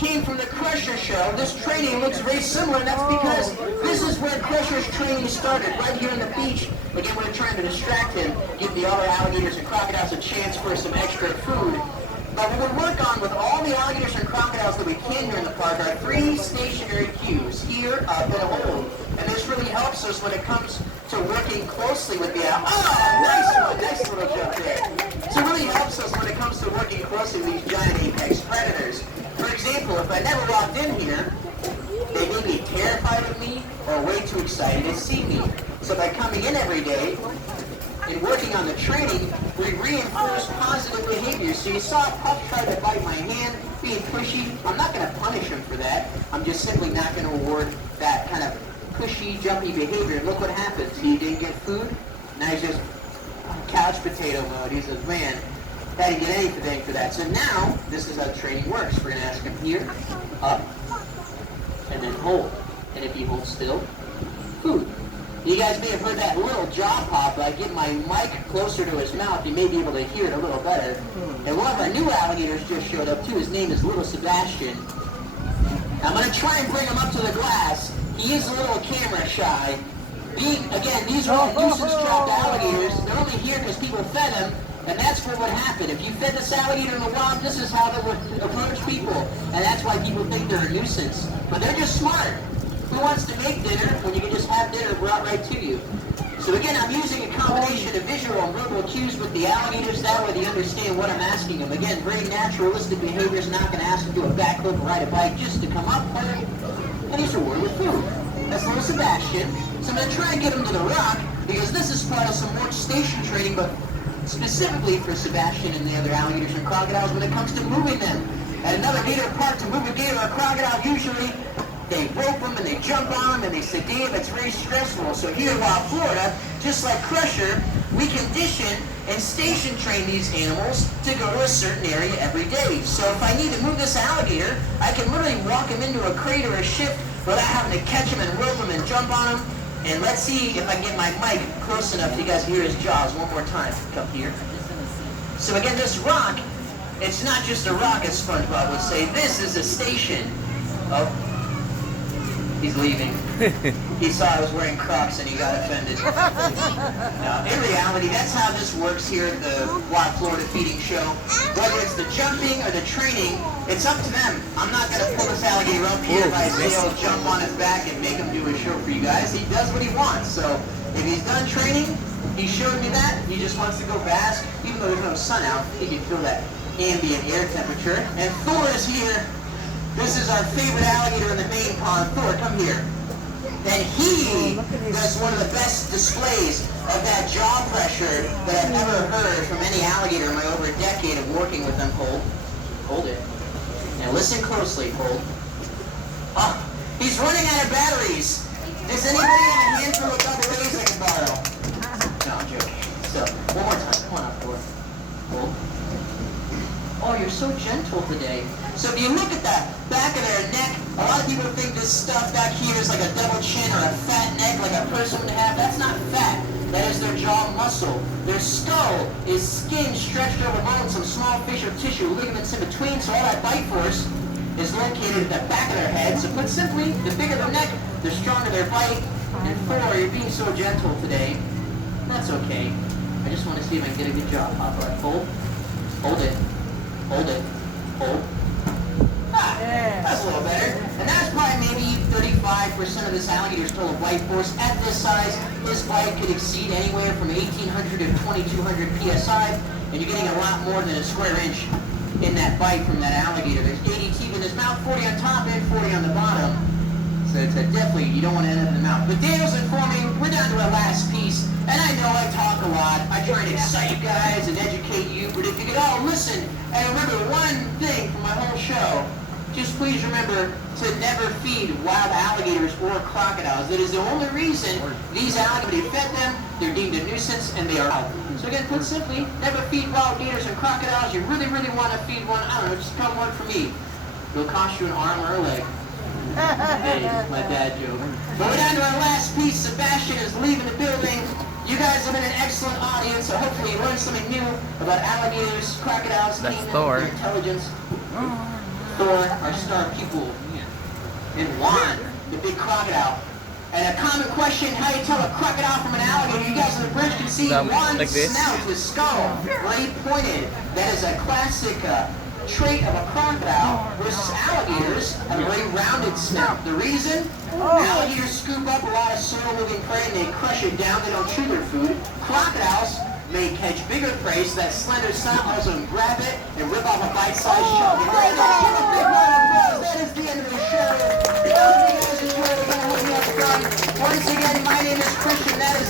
came from the Crusher show. This training looks very similar, and that's because this is where Crusher's training started, right here on the beach. Again, we're trying to distract him, give the other alligators and crocodiles a chance for some extra food. But what we work on with all the alligators and crocodiles that we can here in the park are 3 stationary cues, here, up, and hold. And this really helps us when it comes to working closely with the nice one, nice little jump there. So it really helps us when it comes to working closely with these giant apex predators. For example, if I never walked in here, they may be terrified of me or way too excited to see me. So by coming in every day and working on the training, we reinforce positive behavior. So you saw Puff try to bite my hand, being pushy. I'm not going to punish him for that. I'm just simply not going to reward that kind of pushy, jumpy behavior. Look what happens. He didn't get food. Now he's just couch potato mode. He says, man, I didn't get anything for that. So now, this is how training works. We're going to ask him here, up, and then hold. And if he holds still, food. You guys may have heard that little jaw pop. I get my mic closer to his mouth. You may be able to hear it a little better. And one of our new alligators just showed up too. His name is Little Sebastian. I'm going to try and bring him up to the glass. He is a little camera shy. Again, these are all nuisance-trapped alligators. They're only here because people fed them, and that's what would happen. If you fed this alligator in the wild, this is how they would approach people, and that's why people think they're a nuisance. But they're just smart. Who wants to make dinner when you can just have dinner brought right to you? So again, I'm using a combination of visual and verbal cues with the alligators. That way they understand what I'm asking them. Again, very naturalistic behaviors. Not going to ask them to do a backflip or ride a bike, just to come up, and he's rewarded with food. That's Little Sebastian. So I'm going to try and get him to the rock, because this is part of some workstation training, but specifically for Sebastian and the other alligators and crocodiles when it comes to moving them. At another gator park, to move a gator or a crocodile, usually they rope them and they jump on them and they sedate them. It's very stressful. So here in Florida, just like Crusher, we condition and station train these animals to go to a certain area every day. So if I need to move this alligator, I can literally walk him into a crate or a ship without having to catch him and rope him and jump on him. And let's see if I can get my mic close enough so you guys hear his jaws one more time. Come here. So again, this rock, it's not just a rock, as SpongeBob would say. This is a station. Oh, he's leaving. He saw I was wearing Crocs and he got offended. Now, in reality, that's how this works here at the Wild Florida Feeding Show. Whether it's the jumping or the training, it's up to them. I'm not going to pull this alligator up here by his tail, jump on his back, and make him do a show for you guys. He does what he wants. So if he's done training, he showed me that. He just wants to go bask. Even though there's no sun out, he can feel that ambient air temperature. And Thor is here. This is our favorite alligator in the main pond. Thor, come here. And he does one of the best displays of that jaw pressure that I've ever heard from any alligator in my over a decade of working with them. Hold it. Now listen closely, hold. Oh, he's running out of batteries. Does anybody have a handful of double A's I can borrow? No, I'm joking. So, one more time. Come on up, Thor. Hold. Oh, you're so gentle today. So if you look at the back of their neck, a lot of people think this stuff back here is like a double chin or a fat neck like a person would have. That's not fat. That is their jaw muscle. Their skull is skin stretched over bone, some small fish or tissue, ligaments in between, so all that bite force is located at the back of their head. So put simply, the bigger the neck, the stronger their bite. And Thor, you're being so gentle today. That's okay. I just want to see if I can get a good job. Pop right. Hold. Hold it. Hold it. Hold. That's a little better. And that's probably maybe 35% of this alligator's total bite force. At this size, this bite could exceed anywhere from 1,800 to 2,200 PSI, and you're getting a lot more than a square inch in that bite from that alligator. There's 80 teeth in his mouth, 40 on top and 40 on the bottom. So it's definitely, you don't want to end up in the mouth. But Daniel's informing, we're down to our last piece. And I know I talk a lot. I try and excite you guys and educate you. But if you could all listen and remember one thing from my whole show, just please remember to never feed wild alligators or crocodiles. That is the only reason these alligators, fed them, they're deemed a nuisance, and they are out. So again, put simply, never feed wild gators and crocodiles. You really, really want to feed one, I don't know, just come work for me. It'll cost you an arm or a leg. Hey, my bad joke. But we're down to our last piece. Sebastian is leaving the building. You guys have been an excellent audience, so hopefully you learned something new about alligators, crocodiles, That's Thor. their intelligence. Thor, our star pupil, and Juan, the big crocodile. And a common question, how you tell a crocodile from an alligator? You guys on the bridge can see Juan's like this? snout, his skull, blade pointed. That is a classic trait of a crocodile versus alligators have a very rounded snout. The reason? Alligators scoop up a lot of slow-moving prey and they crush it down. They don't chew their food. Crocodiles may catch bigger prey, so that slender snout allows them to grab it and rip off a bite-sized chunk. And there you go. Give a big round of applause. That is the end of the show. I hope you guys enjoyed it. I hope you had fun. Once again, my name is Christian. That is